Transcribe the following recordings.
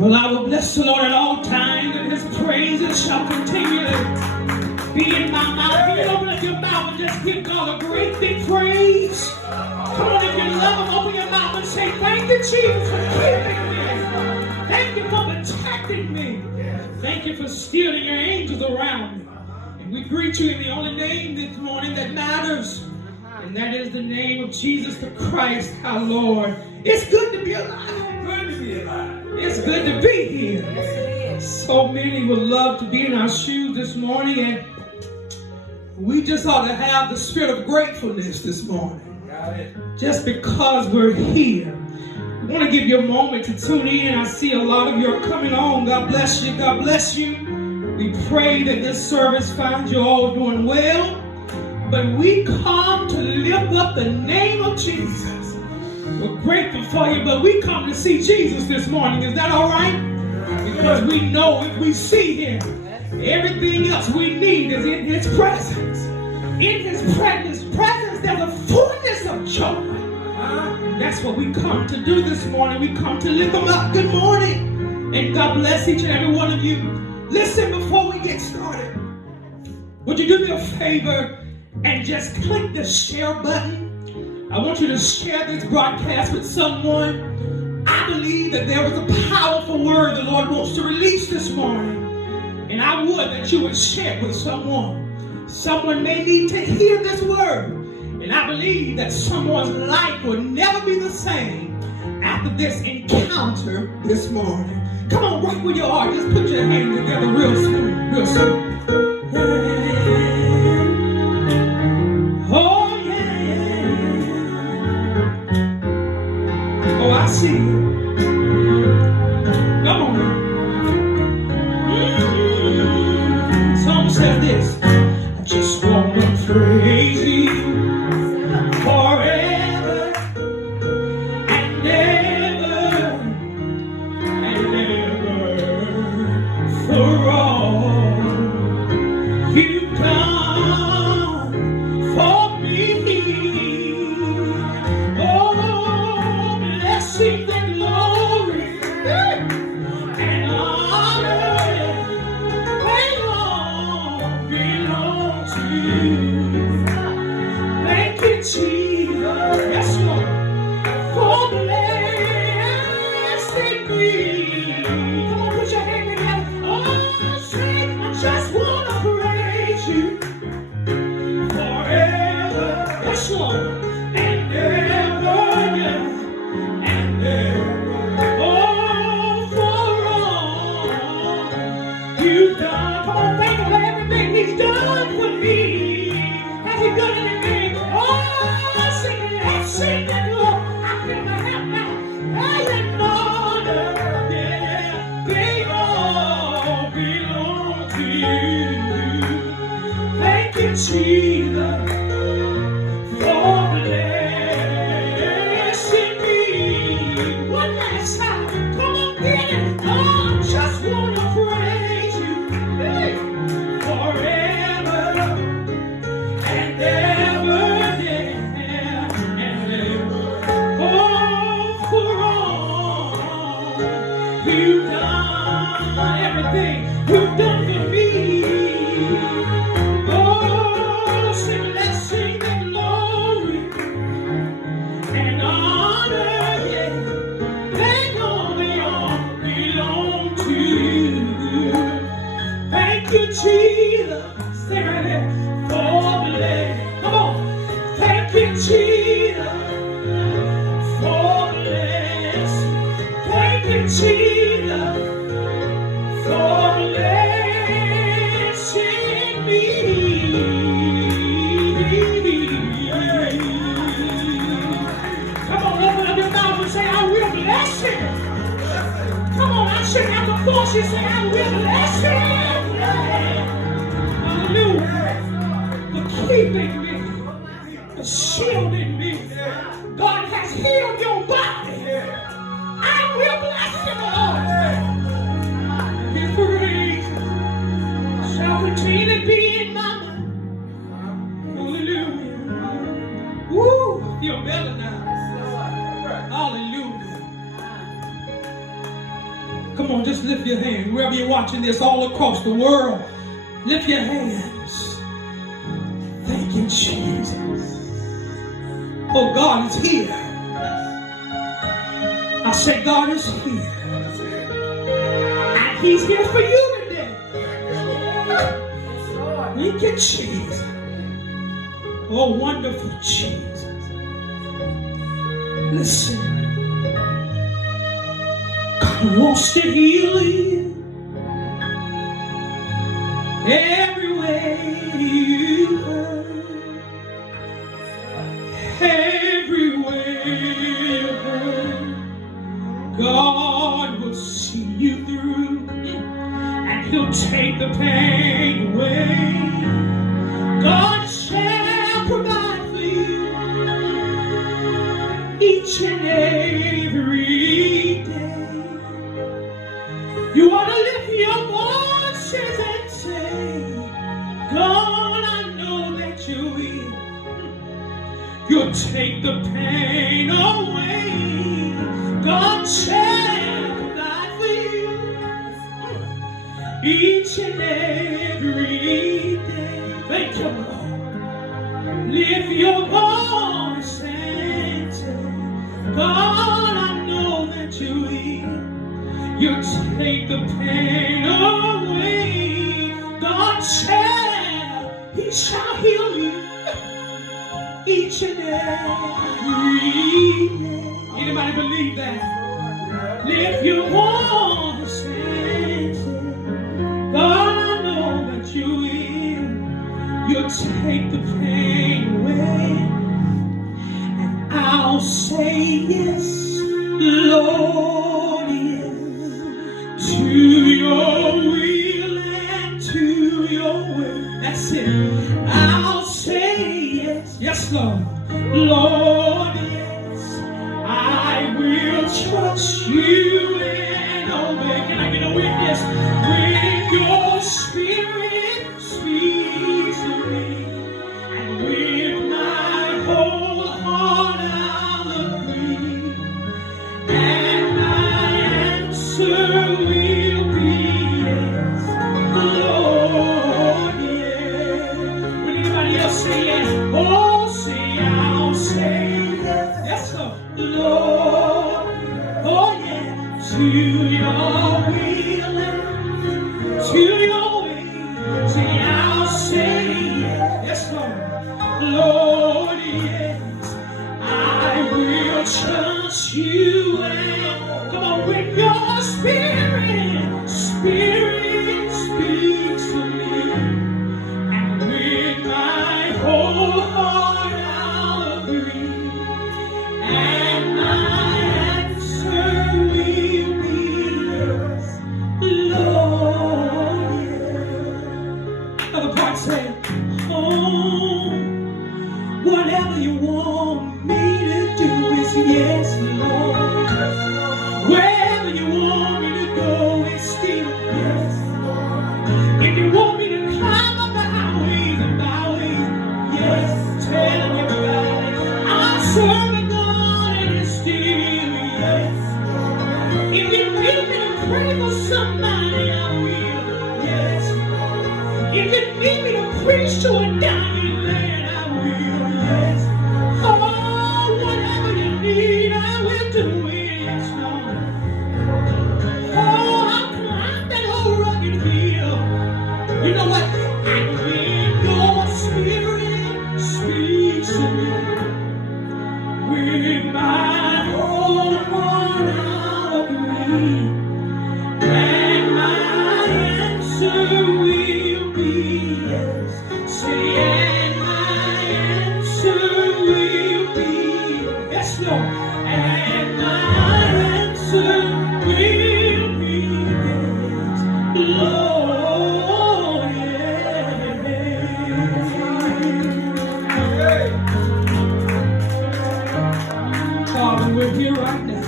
Well, I will bless the Lord at all times, and his praises shall continually be in my mouth. You open up your mouth and just give God a great big praise. Come on, if you love him, open your mouth and say, thank you, Jesus, for keeping me. Thank you for protecting me. Thank you for stealing your angels around me. And we greet you in the only name this morning that matters, and that is the name of Jesus the Christ, our Lord. It's good to be alive. It's good to be here. So many would love to be in our shoes this morning, and we just ought to have the spirit of gratefulness this morning. Just because we're here. I want to give you a moment to tune in. I see a lot of you are coming on. God bless you. God bless you. We pray that this service finds you all doing well. But we come to lift up the name of Jesus. We're grateful for you, but we come to see Jesus this morning. Is that all right? Because we know if we see him, everything else we need is in his presence. In his presence, there's a fullness of joy. That's what we come to do this morning. We come to lift him up. Good morning. And God bless each and every one of you. Listen, before we get started, would you do me a favor and just click the share button? I want you to share this broadcast with someone. I believe that there was a powerful word the Lord wants to release this morning. And I would that you would share it with someone. Someone may need to hear this word. And I believe that someone's life will never be the same after this encounter this morning. Come on, right where you are. Just put your hands together real smooth, real smooth. Oh, oh, I see you. Come on now. Song says this. I just want to praise you forever and ever and ever for all you've done for me. Oh, blessings and glory and honor, they all belong to you. Thank you, Jesus. Yes, Lord, for blessing me. Come on, put your hand together. Oh, say, I just want to praise you forever. Yes, Lord. And ever, yeah, and ever. Oh, for all you've done. Come on, thank him for everything he's done for me. Has he done anything? Oh, sing it, let's sing it, Lord. I feel my help now. I am honor, yeah, they all belong to you. Thank you, Jesus, for blessing me. One last time, come on, get it. Oh, just want to praise you, hey, forever and ever, yeah, and ever. Oh, for all you've done, everything you've done for me. Oh, sing, let's sing the glory and honor, yeah, they all belong to you. Thank you, Jesus. Stay right there. For blessing. Come on. Thank you, Jesus. For blessing. Thank you, Jesus. For blessing me. Come on, open up your mouth and say, I will bless him. Come on, I shouldn't have to force you to say, I will bless him. Hallelujah. For keeping me, for shielding me. God has healed your body. I will bless him, Lord. His praise shall continue to be in my mouth. Hallelujah. Woo, I feel better now. Hallelujah. Come on, just lift your hand. Wherever you're watching this, all across the world, lift your hands. Thank you, Jesus. Oh, God is here. I say God is here. And He's here for you today. Thank you, Jesus. Oh, wonderful Jesus. Listen. God wants to heal you every way you hurt. Every way you hurt. God will see you through, and He'll take the pain away. God shall provide for you each and every day. You ought to lift your voices and say, God, I know that you will. You'll take the pain away. God shall provide for you each and every day. Thank you, Lord. Lift your voice and say, God, I know that you will. You take the pain away. God shall, He shall heal you each and every day. Anybody believe that? Lift your voice and say, God, I know that you will. You'll take the pain away. And I'll say yes, Lord, yes, to your will and to your way. That's it. I'll say yes, yes, Lord. Lord, yes, I will trust you and obey. Can I get a witness? When your spirit speaks to me, and with my whole heart I'll agree, and my answer will be yes, Lord, yes. Will anybody else say yes? Oh, say I'll say yes, yes, Lord, oh yeah, to your will and to your way. Say I'll say yes, Lord, yes, I will trust you. And come on, when your spirit speaks to me, and with my whole heart I'll agree, and my answer will be yes, Lord, yes. Other part say, oh, whatever you want me to do is yes, Lord. Wherever you want me to go is still yes, Lord. If you want me to climb up the highways and byways, yes, tell everybody I serve a God and it's still yes, Lord. If you need me to pray for somebody, I will, yes, Lord. If you need me to preach to a dying man, I will, yes. Oh, whatever you need, I will do it, yes, Lord. Oh, I'll climb that whole rugged hill. You know what? And when your spirit speaks to me, with my whole heart I'll agree, and my answer will be yes. Say, and my answer will be yes, Lord. And my answer will be yes, Lord, yes. Father, we're here right now.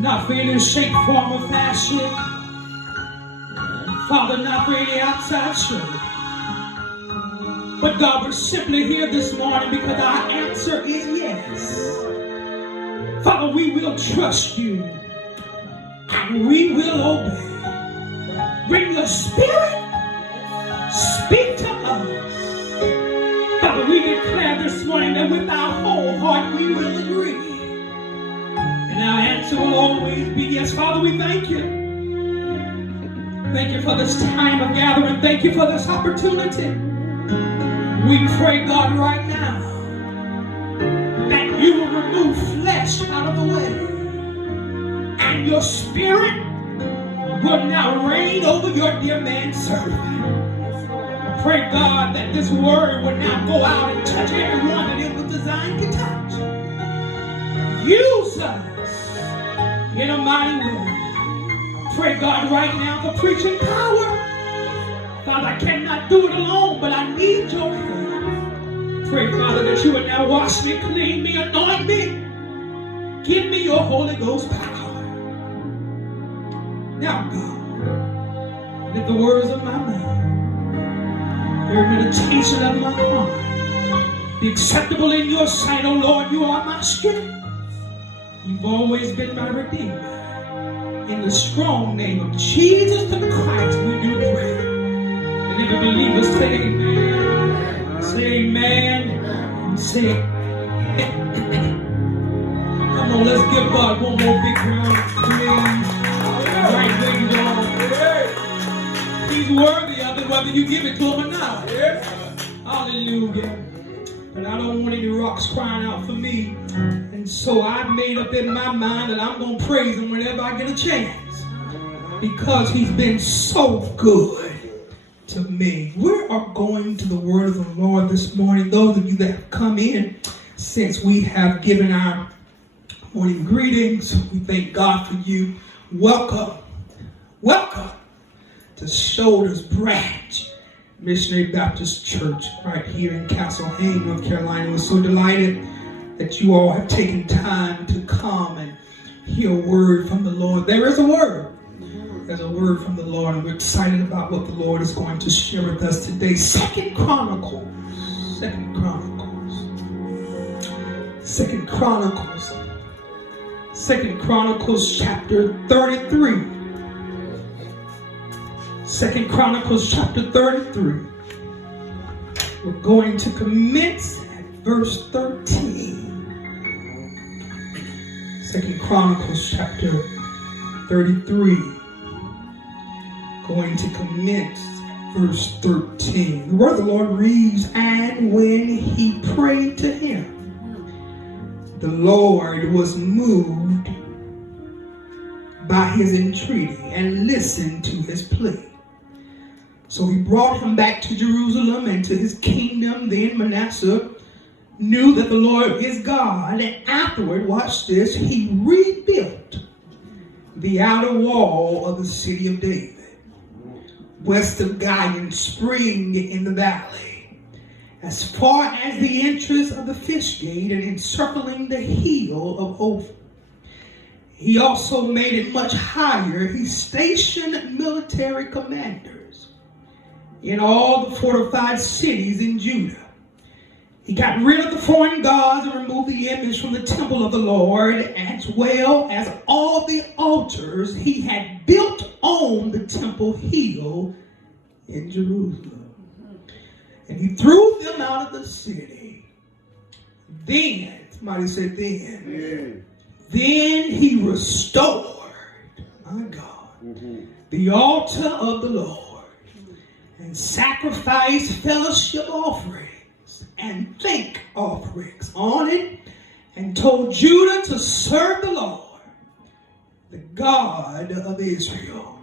Not for any shape, form, or fashion. Father, not for any outside show. But God, we're simply here this morning because our answer is yes. Father, we will trust you and we will obey. Bring your spirit, speak to us. Father, we declare this morning that with our whole heart we will agree. And our answer will always be yes. Father, we thank you. Thank you for this time of gathering. Thank you for this opportunity. We pray, God, right now that you will remove flesh out of the way. And your spirit will now reign over your dear man servant. I pray, God, that this word will now go out and touch everyone that it was designed to touch. Use us in a mighty way. Pray, God, right now for preaching power. Father, I cannot do it alone, but I need your help. Pray, Father, that you would now wash me, clean me, anoint me. Give me your Holy Ghost power. Now, God, let the words of my mouth, the meditation of my heart be acceptable in your sight, oh Lord. You are my strength. You've always been my redeemer. In the strong name of Jesus the Christ, we do pray. And every believer say amen. Say amen. And say amen. Come on, let's give God one more big round, please. Right where you are. He's worthy of it, whether you give it to him or not. Hallelujah. But I don't want any rocks crying out for me. And so I made up in my mind that I'm going to praise him whenever I get a chance. Because he's been so good to me. We are going to the word of the Lord this morning. Those of you that have come in since we have given our morning greetings, we thank God for you. Welcome. Welcome to Shoulders Branch Missionary Baptist Church right here in Castle Hayne, North Carolina. We're so delighted that you all have taken time to come and hear a word from the Lord. There is a word. There's a word from the Lord, and we're excited about what the Lord is going to share with us today. Second Chronicles chapter 33. Second Chronicles chapter 33. We're going to commence at verse 13. Second Chronicles chapter 33. Going to commence at verse 13. The word of the Lord reads, "And when he prayed to him, the Lord was moved by his entreaty and listened to his plea. So he brought him back to Jerusalem and to his kingdom. Then Manasseh knew that the Lord is God, and afterward, watch this, he rebuilt the outer wall of the city of David, west of Gion Spring in the valley, as far as the entrance of the fish gate and encircling the hill of Ophir. He also made it much higher. He stationed military commanders in all the fortified cities in Judah. He got rid of the foreign gods and removed the image from the temple of the Lord, as well as all the altars he had built on the temple hill in Jerusalem. And he threw them out of the city. Then, somebody said then. Then he restored, my God, the altar of the Lord, and sacrificed fellowship offerings and thank offerings on it, and told Judah to serve the Lord, the God of Israel.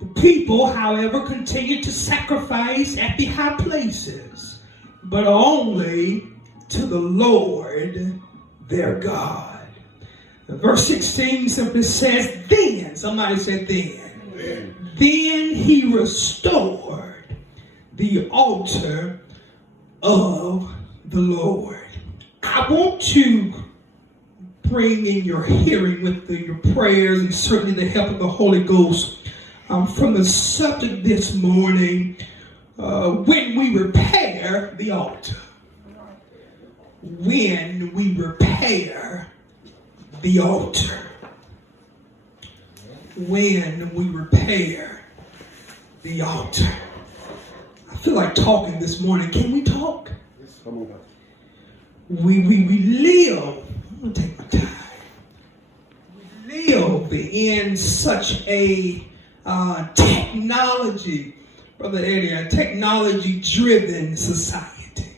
The people, however, continued to sacrifice at the high places, but only to the Lord their God. Verse 16 simply says, then, somebody said then. Then he restored the altar of the Lord. I want to bring in your hearing with your prayers and certainly the help of the Holy Ghost from the subject this morning, when we repair the altar. When we repair the altar. when we repair the altar. I feel like talking this morning. Can we talk? Yes, come on. We live, I'm going to take my time. We live in such a technology, Brother Eddie, a technology-driven society.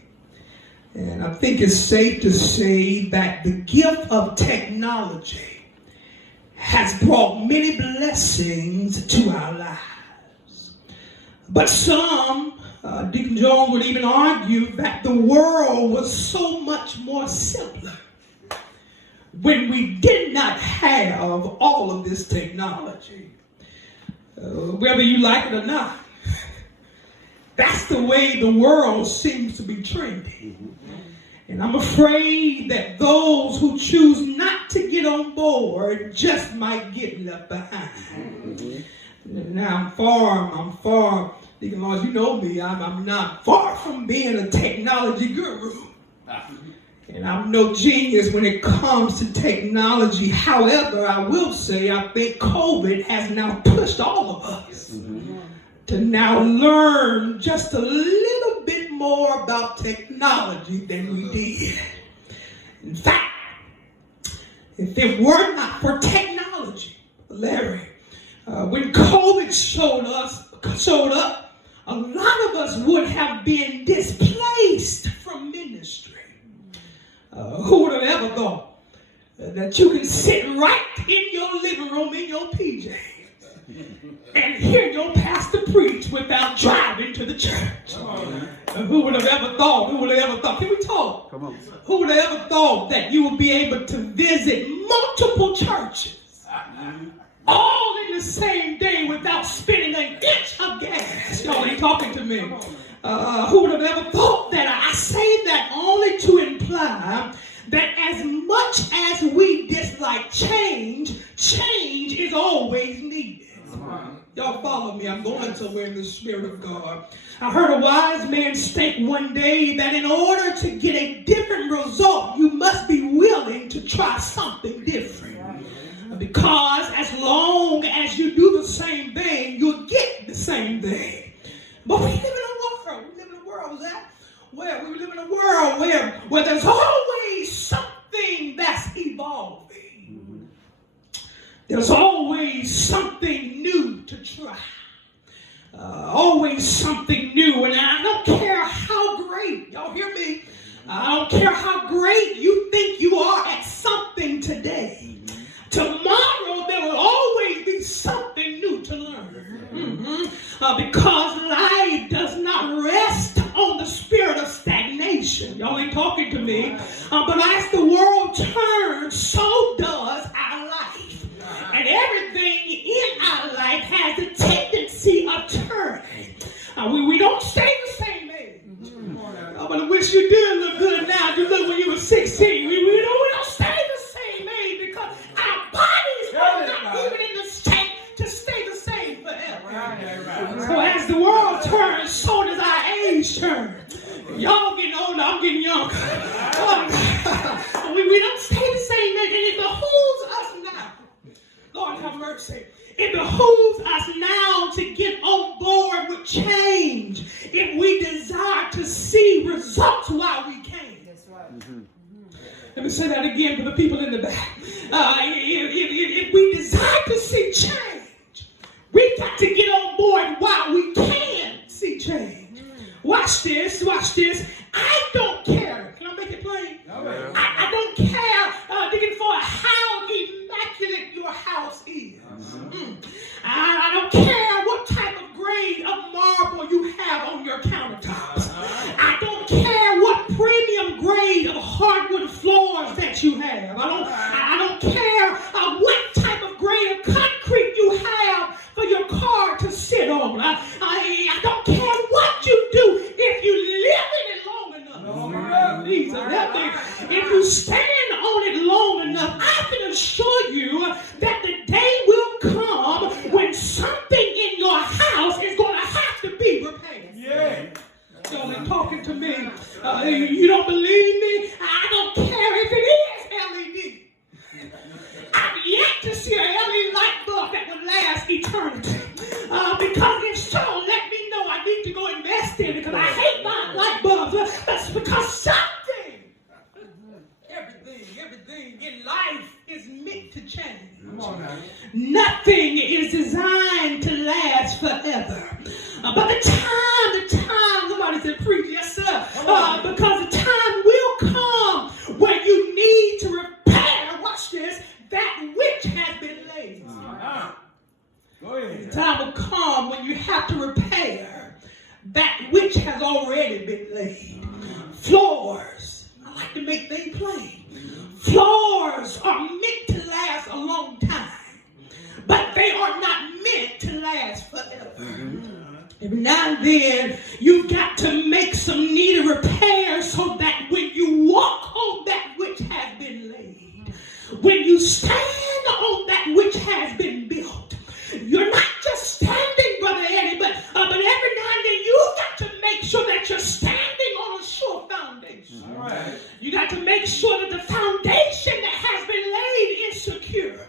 And I think it's safe to say that the gift of technology has brought many blessings to our lives. But some, Deacon Jones would even argue that the world was so much more simpler when we did not have all of this technology. Whether you like it or not, that's the way the world seems to be trending. And I'm afraid that those who choose not to get on board just might get left behind. Now I'm far, Deacon Lawrence, you know me, I'm not far from being a technology guru. And I'm no genius when it comes to technology. However, I will say I think COVID has now pushed all of us to now learn just a little bit more about technology than we did. In fact, if it were not for technology, Larry, when COVID showed up, a lot of us would have been displaced from ministry. Who would have ever thought that you can sit right in your living room in your PJs and hear your pastor preach without driving to the church? Who would have ever thought? Who would have ever thought? Can we talk? Come on. Who would have ever thought that you would be able to visit multiple churches all in the same day without spending an inch of gas? Y'all ain't talking to me. Who would have ever thought that? I say that only to imply that as much as we dislike change is always needed. Y'all follow me. I'm going somewhere in the Spirit of God. I heard a wise man state one day that in order to get a different result, you must be willing to try something different. Because as long as you do the same thing, you'll get the same thing. But we live in a world. We live in a world where there's always something that's evolving. There's always something new to try. Always something new. And I don't care how great, y'all hear me? I don't care how great you think you are at something today. Tomorrow there will always be something new to learn. Because life does not rest on the spirit of stagnation. Y'all ain't talking to me. But as the world turns, so does our life. And everything in our life has a tendency of turning. We don't stay the same age. But I wish you did look good now. You look when you were 16. We don't stay the same age because our bodies are not even in the state to stay the same forever. So as the world turns, so does our age turn. Y'all getting older, I'm getting younger. We don't stay the same age, and it behooves us now. Lord have mercy. It behooves us now to get on board with change if we desire to see results while we can. That's right. Let me say that again for the people in the back. If we desire to see change, we've got to get on board while we can see change. Watch this. I don't care. Can I make it plain? I don't care, Deacon, for how immaculate your house is. I don't care what type of grade of marble you have on your countertops. I don't care what premium grade of hardwood floors that you have. I don't care what type of grade of concrete you have for your car to sit on. I don't care what you do if you live in it long enough. Jesus, help me. If you stand on it long enough, I can assure you that the day will come when something in your house is going to have to be repaired. Yeah. So they're talking to me. You don't believe me? I don't care if it is LED. everything in life is meant to change. Come on now. Nothing is designed to last forever. But the time, somebody said, preach, yes sir. Because the time will come when you need to repair, watch this, that which has been laid. Go ahead. The time will come when you have to repair that which has already been laid. Floors, I like to make things plain. Floors are meant to last a long time, but they are not meant to last forever. Every now and then, you've got to make some needed repairs so that when you walk on that which has been laid, when you stand on that which has been built, you're not just standing, Brother Eddie, but every now and then you've got to make sure that you're standing on a sure foundation. All right. You got to make sure that the foundation that has been laid is secure.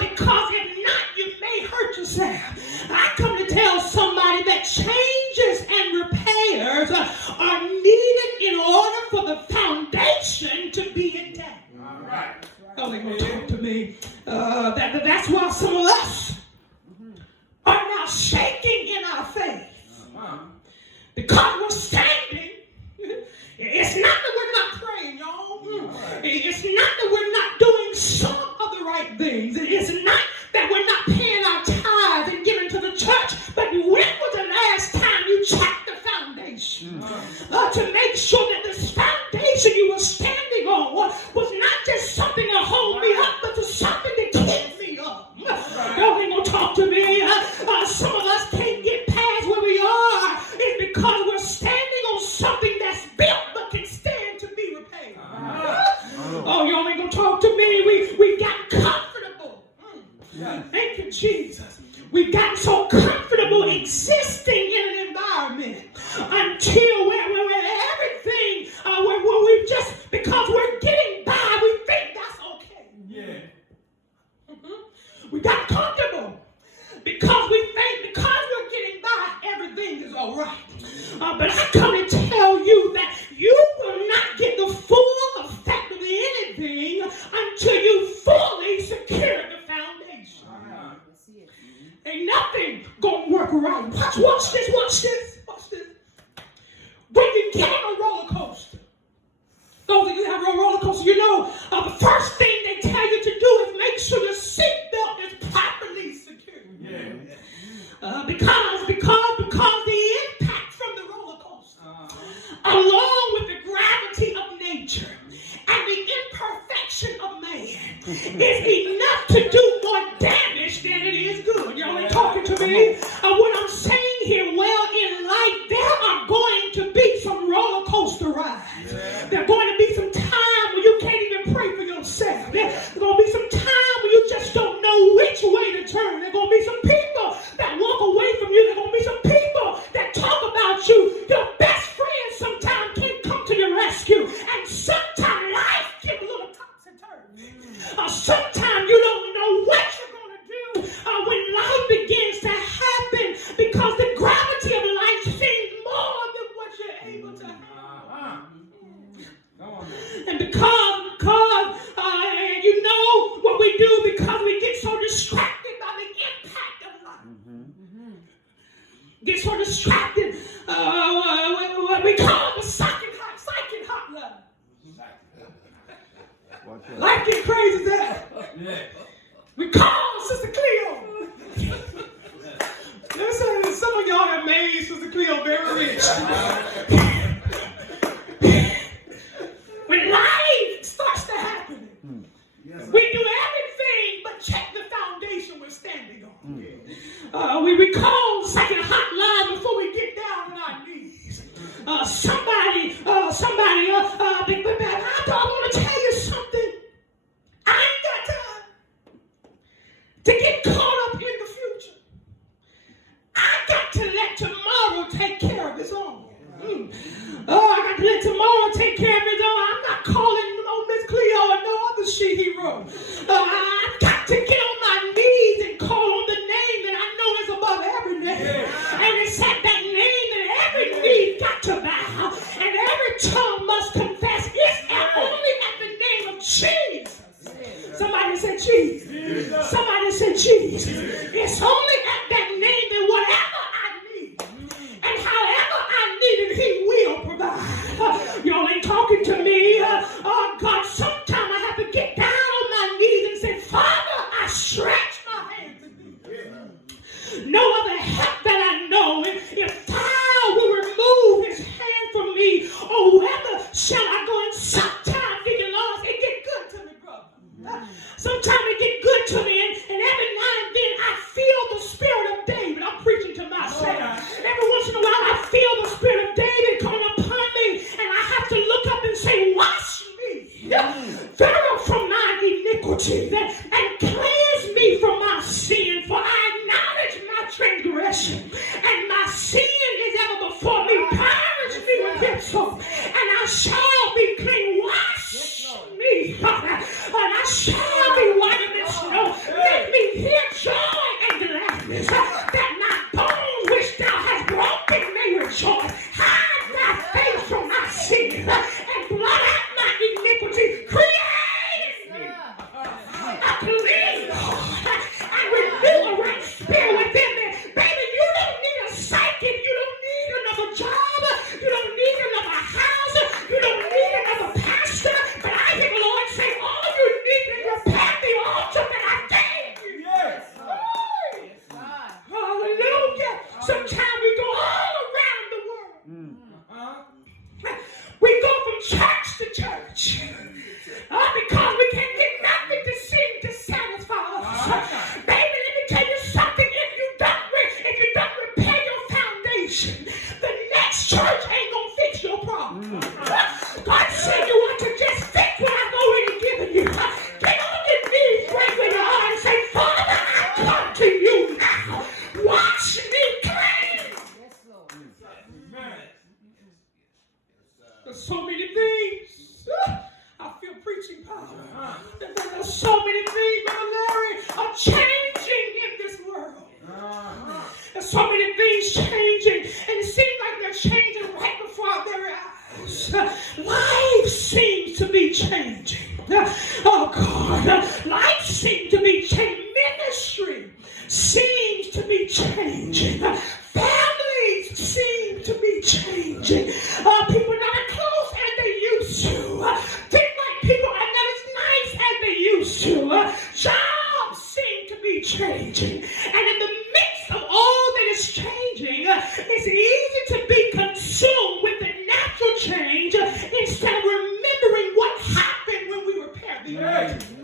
Because if not, you may hurt yourself. I come to tell somebody that changes and repairs are needed in order for the foundation to be intact. All right. Oh, they gonna talk to me. That's why some of us are now shaking in our faith. Because we're standing. It's not that we're not praying, y'all. It's not that we're not doing some of the right things. It's not that we're not paying our tithes and giving to the church. But when was the last time you checked the foundation? To make sure that this foundation you were standing on was not just something to hold me up, but to something to keep me up. Y'all ain't gonna talk to me. Some of us can't get past where we are. It's because we're standing on something that's built but can stand to be repaired. Oh, y'all ain't gonna talk to me. We've gotten comfortable. Thank you, Jesus. We've gotten so comfortable existing in an environment until where everything, where we just, because we're getting by, we think that's okay. Yeah. We got comfortable because we think because we're getting by, everything is all right. But I come to tell you that you will not get the full effect of anything until you fully secure the foundation. Ain't nothing gonna work right. Watch this. When you get on a roller coaster, those of you that have a roller coaster, you know the first thing they tell you to do is make sure your seatbelt is properly secured. Yeah. Because the impact from the roller coaster, along with the gravity of nature and the imperfection of man, is enough to do more damage than it is good. Y'all ain't talking to me. What I'm saying here, well, in life, there are going to be some roller coaster rides. There are going to be some time when you can't even pray for yourself. There's going to be some time when you just don't know which way to turn. There are going to be some people that walk away from you. There are going to be some people that talk about you. Your best friend sometimes can't come to your rescue. And sometimes life gives a little topsy-turvy. Sometimes you don't know what you're going to do when life begins to happen, because the gravity of life seems more than what you're able to handle. And because you know what we do, because we get so distracted by the impact of life. Get so distracted. We call the psychic hotline. Life get crazy there. We call Sister Cleo. Listen, some of y'all have made Sister Cleo very rich. When life starts to happen, we do everything but check the foundation we're standing on. We call the second hotline before we get down on our knees. I want to tell you something. I ain't got time to get caught up in the future. I got to let tomorrow take care of its own. I got to let tomorrow take care of its own. I'm not calling no Miss Cleo or no other she he wrote. I've got to get on my knees and call on the name that I know is above every name. And it's at that name that every knee got to bow and every tongue must confess. It's only at the name of Jesus Jesus. Somebody said Jesus. It's only at that name that whatever I need and however I need it, he will provide. Y'all ain't talking to me. Oh God, sometimes I have to get down on my knees and say, Father, I stretch my hand to thee. No other help that I know. If thou will remove his hand from me, or whither shall I go? And sometimes, dear Lord, it get good to me, brother. Sometimes it get good to me, and every now and then I feel the spirit of David. I'm preaching to myself. Every once in a while I feel the spirit of David coming upon me, and I have to look up and say, wash me thorough from my iniquities, and cleanse me from my sin, for I acknowledge my transgression, and my sin is ever before me. Purge me with hyssop, and I shall be clean. Wash me, and I shall be whiter than snow. Let me hear joy and gladness, that my bones which thou hast broken may rejoice. Hide thy face from my sins, and blot out my iniquity. Create in me a clean heart, and renew a right spirit within me. Baby, you don't need a psychic. You don't need another job. You don't need another house. You don't need another pastor. But I hear the Lord say, all you need is repair the altar that I gave you. Yes. Hallelujah. Sometimes we go all around the world. We go from church to church. Because we can't get nothing to sing to satisfy us. Baby, let me tell you something. If you don't repair your foundation, the next church ain't gonna fix your problem. God said you want to just fix what I've already given you. Get on your knees right where you are and say, Father, I come to you now. Wash me clean. Yes, Lord. There's so many things. I feel preaching power. There's so many things, Brother Larry, are changing in this world. There's so many things changing, and it seems like they're changing right before our very eyes. Life seems to be changing. Oh God, life seems to be changing. Ministry seems to be changing. Families seem to be changing. People are not as close as they used to. Things like people are not as nice as they used to. Jobs seem to be changing. And in the midst of all that is changing, it's easy to be consumed with the natural change instead of remembering what happened when we repaired the earth.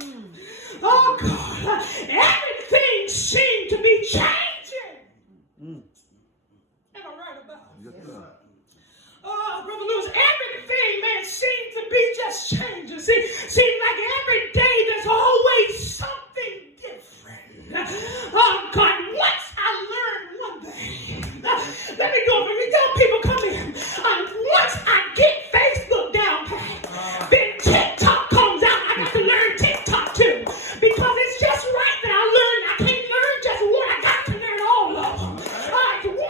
Oh God, everything seemed to be changing. Am I right about it? Oh, Brother Lewis, everything, man, seems to be just changing. Seems like every day there's always something different. Oh God, once I learned one thing. Let me go, baby. Young people come in. Once I get Facebook down pat, then TikTok comes out. I got to learn TikTok too. Because it's just right that I learn. I can't learn just one. I got to learn all of them.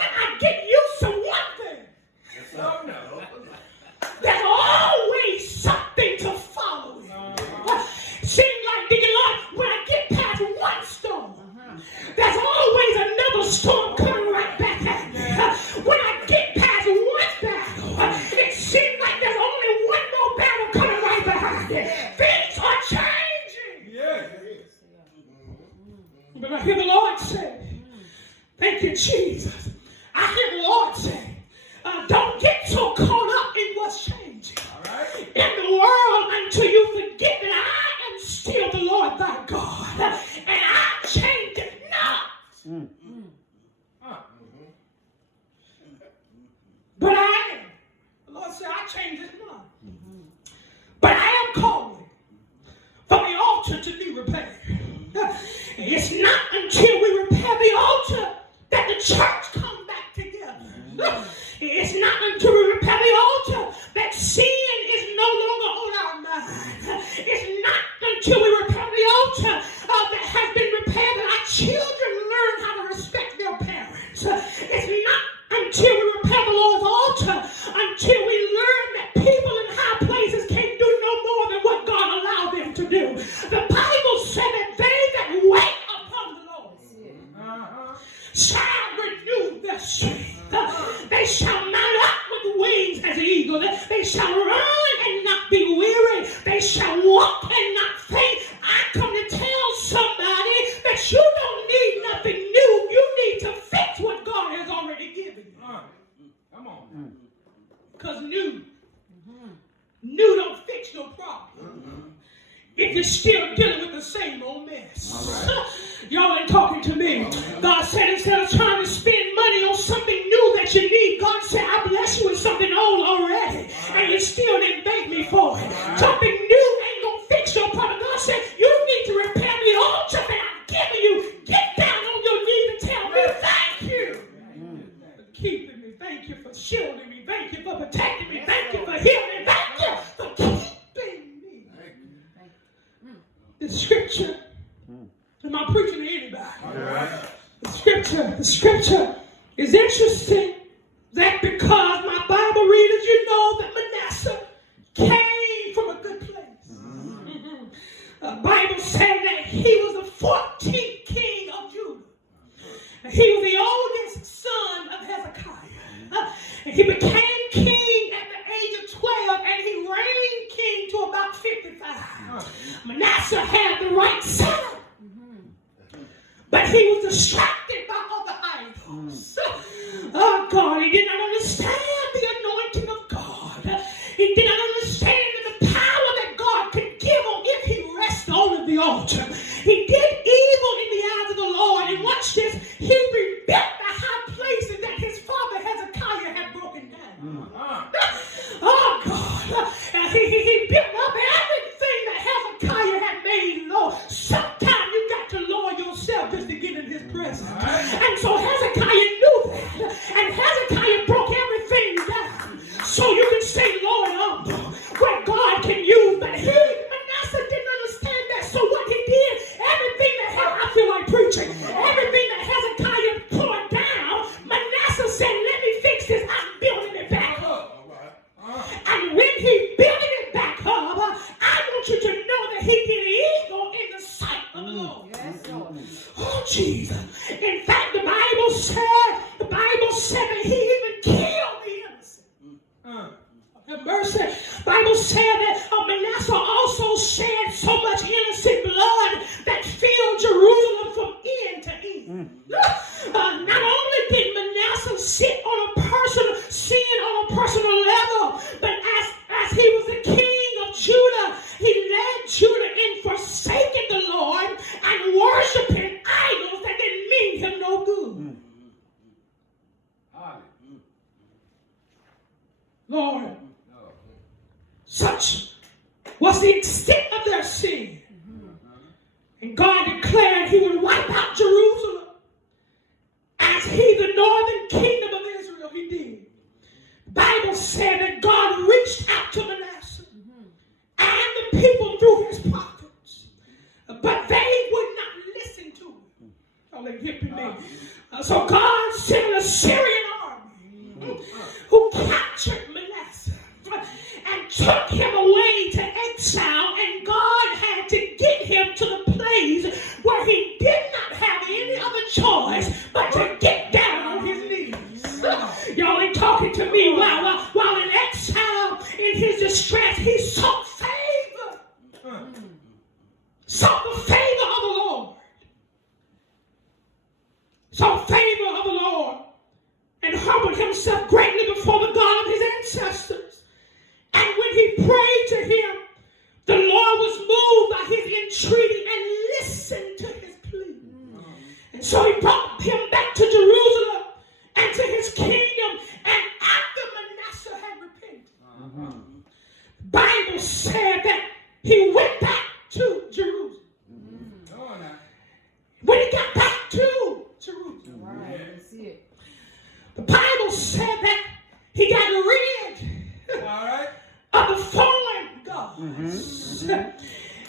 I get used to one thing. There's always something to follow. Seems like, dear Lord, when I get past one storm, there's always another storm coming right back at me. When I get past one battle, it seems like there's only one more battle coming right behind it. Things are changing. But I hear the Lord say, thank you, Jesus. I hear the Lord say, don't get so caught up in what's changing in the world until you forget that I am still the Lord thy God. And I change it not. But I am. The Lord said, I change it not. But I am calling for the altar to be repaired. It's not until we repair the altar that the church comes back together. It's not until we repair the altar that sin is no longer on our mind. It's not until we repair the altar that has been repaired that our children learn how to respect their parents. It's not until we repair the Lord's altar until we learn that people in high places can't do no more than what God allowed them to do. The Bible said that they still dealing with the same old mess. Y'all ain't talking to me. God said instead of trying to spend money on something new that you need, God said, I bless you with something old already. And you still didn't thank me for it. Something new ain't going to fix your problem. God said, you need to repair the altar that I've given you. Get down on your knees and tell me thank you for keeping me. Thank you for shielding me. Thank you for protecting me. Thank you for healing me. Thank you for keeping me. The scripture. Am I preaching to anybody? The scripture is interesting that because my Bible readers, you know that Manasseh came from a good place. The Bible said that he was the 14th king of Judah. He was the oldest son of Hezekiah. And he became king at the age of 12, and he reigned king to about 55. Manasseh had the right son. But he was distracted by other idols. Oh God, he did not understand the anointing of God. He did not understand the power that God could give him if he rested on the altar. He did evil in the eyes of the Lord. And watch this, he rebuilt the high places that his father Hezekiah had broken down. Oh God, he built up everything that Hezekiah had made low. Sometimes you got to lower yourself just to get in his presence. And so Hezekiah knew that. And Hezekiah broke everything down. So you can say, Lord, what God can use. But Manasseh didn't understand that. So what he did, everything that I feel like preaching, everything that Hezekiah poured down, Manasseh said, let me fix this. I'm building it back up. And when he built it back up, I want you to know that he did evil in the sight of the Lord. Oh, Jesus. In fact, the Bible said that he even killed the innocent. Have mercy. The Bible said that Manasseh also shed so much innocent blood that filled Jerusalem from end to end. Not only did Manasseh sin on a personal level, but as he was the king of Judah, he led Judah in forsaking the Lord and worshiping idols that didn't mean him no good. Lord, such was the extent of their sin. And God declared he would wipe out Jerusalem as he, the northern kingdom of Israel, he did. The Bible said that God reached out to Manasseh and the people through his prophets. But they would not listen to him. Oh, they get me. So God sent an Assyrian army who captured Manasseh and took him away to exile, and God had to get him to the place where he did not have any other choice but to get down on his knees. Y'all ain't talking to me. While in exile, in his distress, he sought favor. Sought the favor of the Lord. Sought favor of the Lord and humbled himself greatly before the God of his ancestors. And when he prayed to him, the Lord was moved by his entreaty and listened to his plea. And so he brought him back to Jerusalem and to his kingdom. And after Manasseh had repented, the Bible said that he went back to Jerusalem. When he got back to Jerusalem, the Bible said that he got rid of the foreign gods.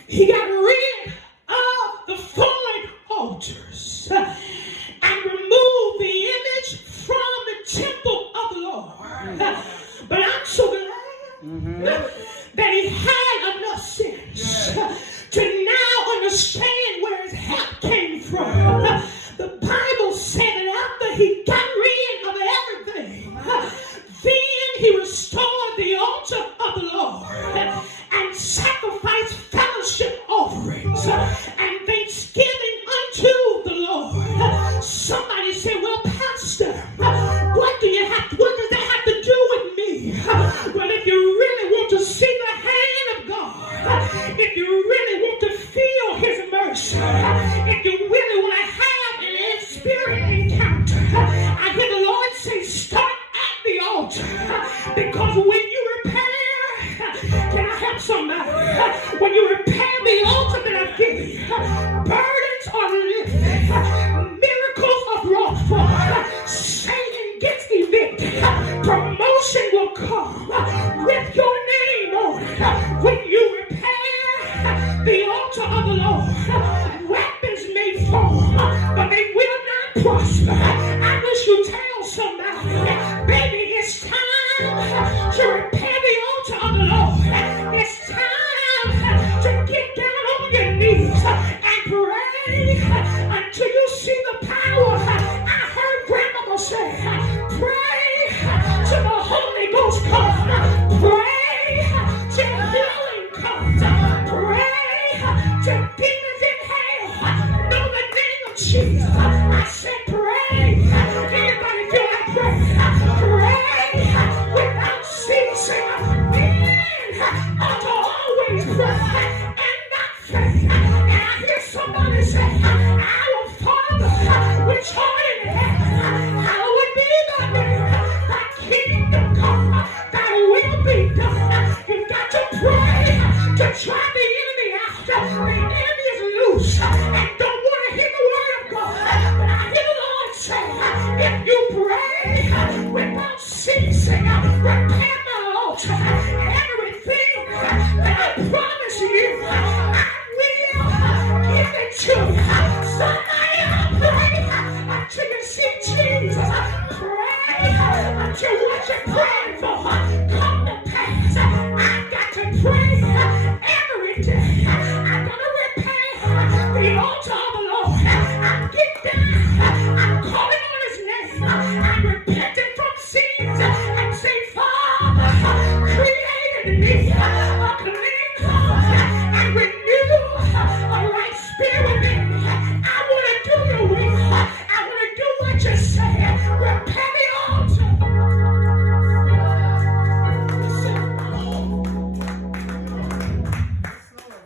He got rid of the foreign altars and removed the image from the temple of the Lord. But I'm so glad that he had enough sense to now understand where his help came from. The Bible said that after he got rid of everything, then he restored the altar of the Lord and sacrificed fellowship offerings and thanksgiving unto the Lord. Somebody said, well, Pastor, what does that have to do with me? Well, if you really want to see the hand of God, if you really want to I've given you. Burdens are lifted. Miracles are brought forth. Satan gets evicted. Promotion will come with your name on it. When you repair the altar of the Lord, weapons may form, but they will not prosper. I wish you tell somebody, baby, it's time to repair the altar of the Lord. It's time to get down on your knees and pray until you see the power. I heard grandmama say, pray till the Holy Ghost comes. Pray till healing comes. Pray till demons in hell know the name of Jesus. I said pray. Anybody feel like praying? Pray without ceasing. Men ought to always pray and not faint. And I hear somebody say, our Father, which art in heaven, hallowed be thy name. Thy kingdom come, thy will be done. You've got to pray to drive the enemy out. The enemy is loose and don't want to hear the word of God. But I hear the Lord say, if you pray without ceasing, repair my altar. Everything that I promise you, I will give it to you. Somebody pray until you see Jesus. Pray until what you're praying for come to pass. I've got to pray every day. I've got to repair the altar of the Lord. I get down. I'm calling on his name. I'm repenting from sins and say, Father, create in me a clean heart and renew a right spirit within me. I want to do your will. I want to do what you say. Repair the altar.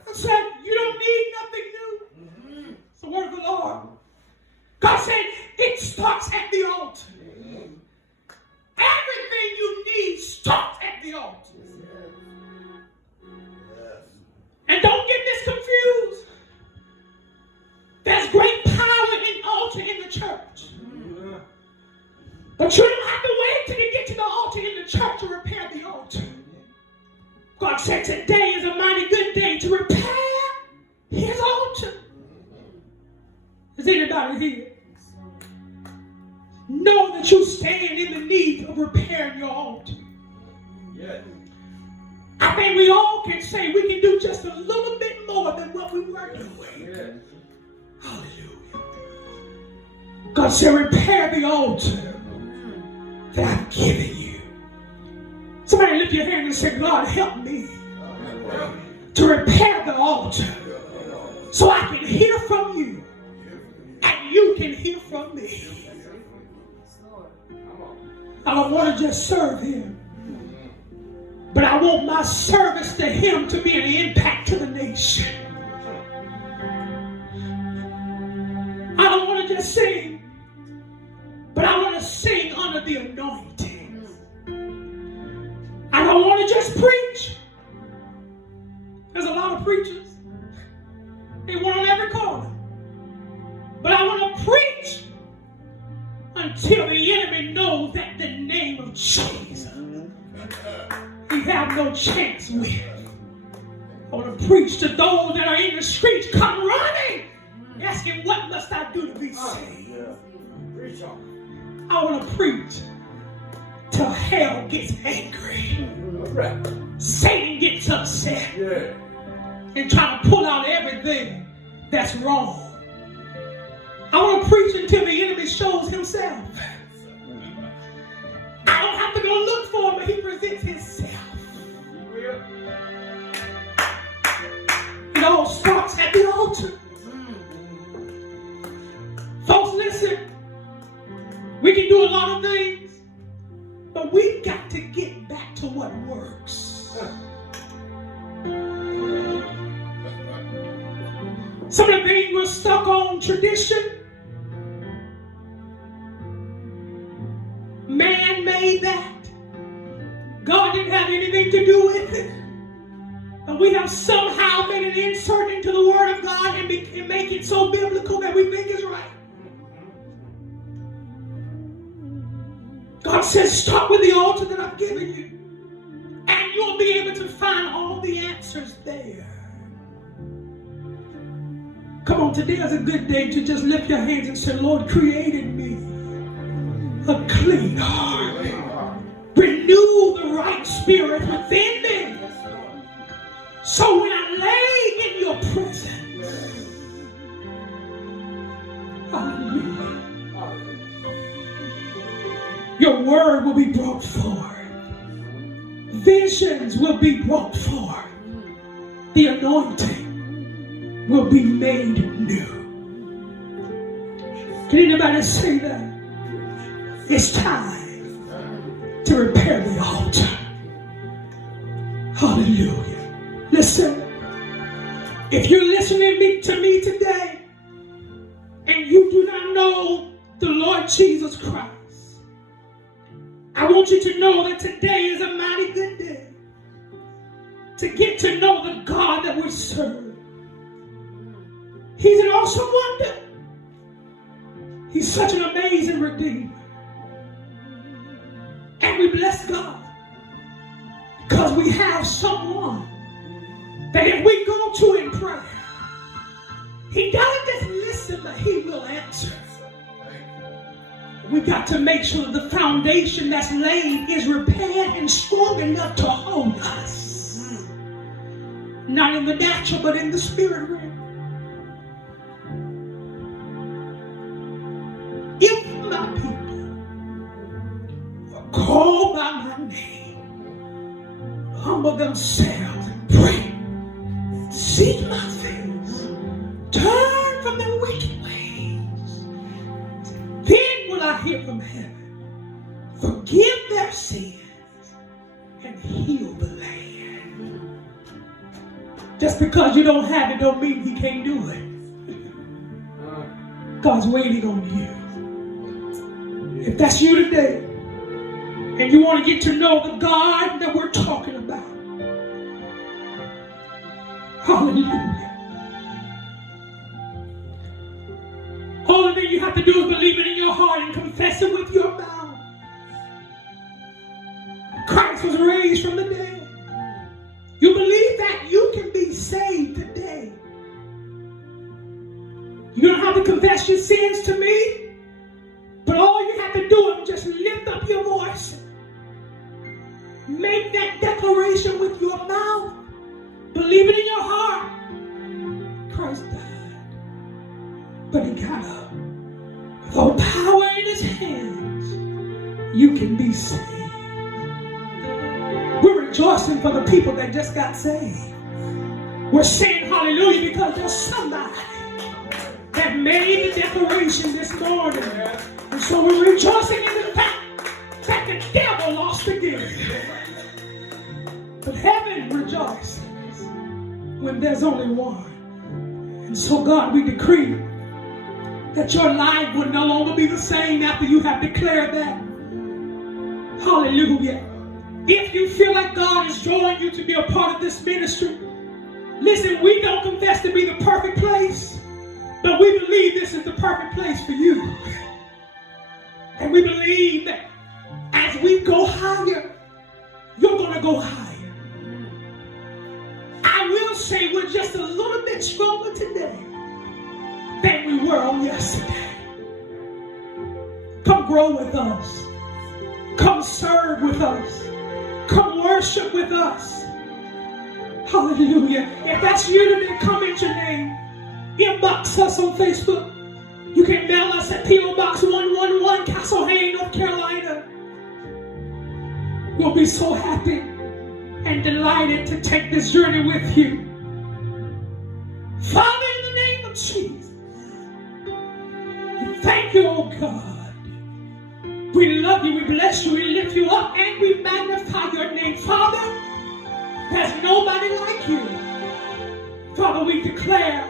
I said, you don't need nothing new. It's the word of the Lord. God said, it starts at the altar. Everything you need starts at the altar. And don't get this confused. There's great power in altar in the church. But you don't have to wait till you get to the altar in the church to repair the altar. God said today is a mighty good day to repair his altar. Is anybody here? Know that you stand in the need of repairing your altar. Yes. I think we all can say we can do just a little bit more than what we were doing. Yes. Hallelujah. God said, repair the altar that I've given you. Somebody lift your hand and say, God, help me to repair the altar so I can hear from you and you can hear from me. I don't want to just serve him, but I want my service to him to be an impact to the nation. I don't want to just sing, but I want to sing under the anointing. I don't want to just preach. There's a lot of preachers. They want on every corner. But I want to preach until the enemy knows that the name of Jesus he have no chance with. I want to preach to those that are in the streets, come running, asking, what must I do to be saved? I want to preach till hell gets angry. Satan gets upset and try to pull out everything that's wrong. I want to preach until the enemy shows himself. I don't have to go look for him, but he presents himself. It all starts at the altar. Folks, listen. We can do a lot of things, but we've got to get back to what works. Some of the things we're stuck on tradition. Man made that. God didn't have anything to do with it. But But we have somehow made an insert into the Word of God and make it so biblical that we think it's right. God says, start with the altar that I've given you, and you'll be able to find all the answers there. Come on, today is a good day to just lift your hands and say, Lord, create in me a clean heart. Renew the right spirit within me. So when I lay in your presence, hallelujah, your word will be brought forth. Visions will be brought forth. The anointing will be made new. Can anybody say that? It's time to repair the altar. Hallelujah. Listen, if you're listening to me today and you do not know the Lord Jesus Christ, I want you to know that today is a mighty good day to get to know the God that we serve. He's an awesome wonder. He's such an amazing Redeemer. And we bless God because we have someone that if we go to in prayer, he doesn't just listen, but he will answer. We got to make sure the foundation that's laid is repaired and strong enough to hold us. Not in the natural, but in the spirit realm. If my people are called by my name, humble themselves and pray, seek my face, turn from their wicked ways, then will I hear from heaven, forgive their sins, and heal the land. Just because you don't have it don't mean he can't do it. God's waiting on you. If that's you today, and you want to get to know the God that we're talking about, hallelujah. All that you have to do is believe it in your heart and confess it with your mouth. Christ was raised from the dead. You believe that, you can be saved today. You don't have to confess your sins to me. But all you have to do is just lift up your voice. Make that declaration with your mouth. Believe it in your heart. Christ died, but he got up. With all power in his hands, you can be saved. We're rejoicing for the people that just got saved. We're saying hallelujah because there's somebody that made the declaration this morning. And so we're rejoicing in the fact that the devil lost again. But heaven rejoices when there's only one. And so God, we decree that your life would no longer be the same after you have declared that. Hallelujah. If you feel like God is drawing you to be a part of this ministry, listen, we don't confess to be the perfect place, but we believe this is the perfect place for you. And we believe that as we go higher, you're going to go higher. I will say we're just a little bit stronger today than we were on yesterday. Come grow with us. Come serve with us. Come worship with us. Hallelujah. If that's you today, comment your name. Inbox us on Facebook. You can mail us at P.O. Box 111, Castle Hayne, North Carolina. We'll be so happy and delighted to take this journey with you. Father, in the name of Jesus, we thank you, oh God. We love you, we bless you, we lift you up, and we magnify your name. Father, there's nobody like you. Father, we declare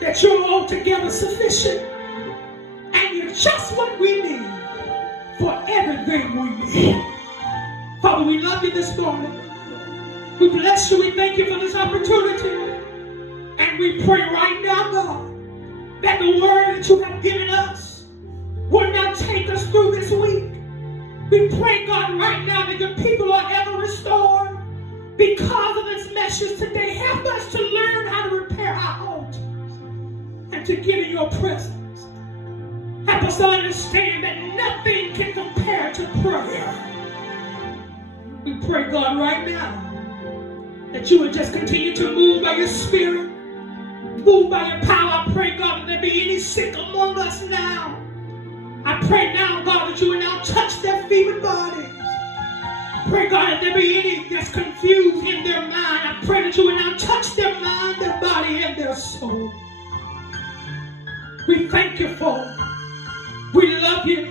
that you're altogether sufficient and you're just what we need for everything we need. Father, we love you this morning. We bless you. We thank you for this opportunity. And we pray right now, God, that the word that you have given us will now take us through this week. We pray, God, right now that your people are ever restored because of this message today. Help us to learn how to repair our altars and to get in your presence. Help us to understand that nothing can compare to prayer. We pray, God, right now that you would just continue to move by your spirit, move by your power. I pray, God, that there be any sick among us now. I pray now, God, that you will now touch their fevered bodies. I pray, God, that there be any that's confused in their mind. I pray that you will now touch their mind, their body, and their soul. We thank you for it. We love you.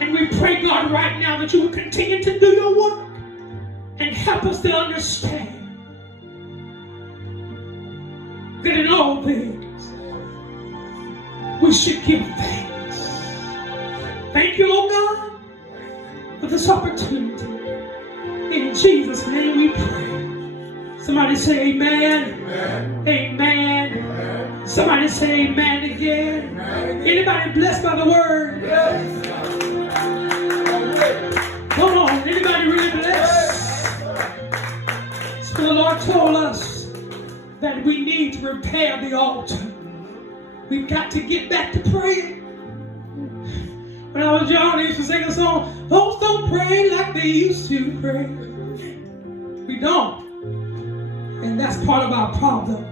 And we pray, God, right now that you will continue to do your work and help us to understand that in all things we should give thanks. Thank you, oh God, for this opportunity. In Jesus' name we pray. Somebody say amen. Amen. Amen. Amen. Somebody say amen again. Amen. Anybody blessed by the word? Yes. Come on, anybody really blessed? So the Lord told us that we need to repair the altar. We've got to get back to praying. When I was young, I used to sing a song, folks don't pray like they used to pray. We don't. And that's part of our problem.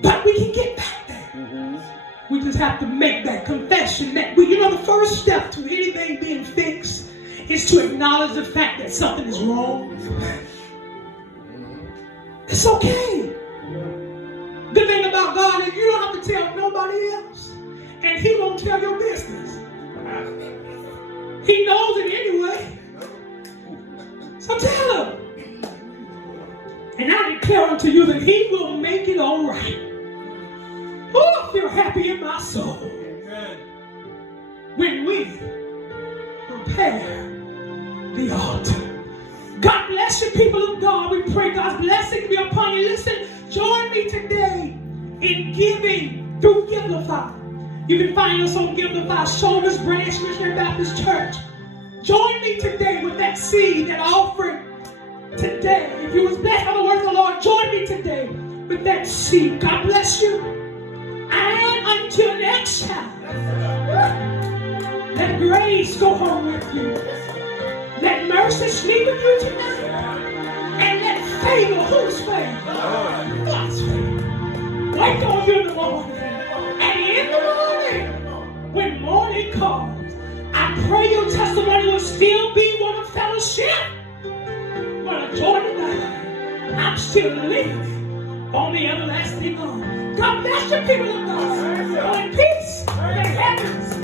But we can get back there. We just have to make that confession that the first step to anything being fixed is to acknowledge the fact that something is wrong. It's okay. The thing about God is you don't have to tell nobody else. And he won't tell your business. He knows it anyway. So tell him. And I declare unto you that he will make it all right. Oh, I feel happy in my soul. Amen. When we repair the altar. God bless you, people of God. We pray God's blessing be upon you. Listen, join me today in giving through Givelify. You can find us on Givelify, Shoulders Branch Missionary Baptist Church. Join me today with that seed, that offering today. If you was blessed by the word of the Lord, join me today with that seed. God bless you. And until next time, let grace go home with you. Let mercy sleep with you tonight. And let favor, whose favor? God's favor. Wait on you in the morning. And in the morning, when morning comes, I pray your testimony will still be one of fellowship. But a joy tonight, I'm still living on the everlasting arm. God bless you, people of God. Go in peace. The heavens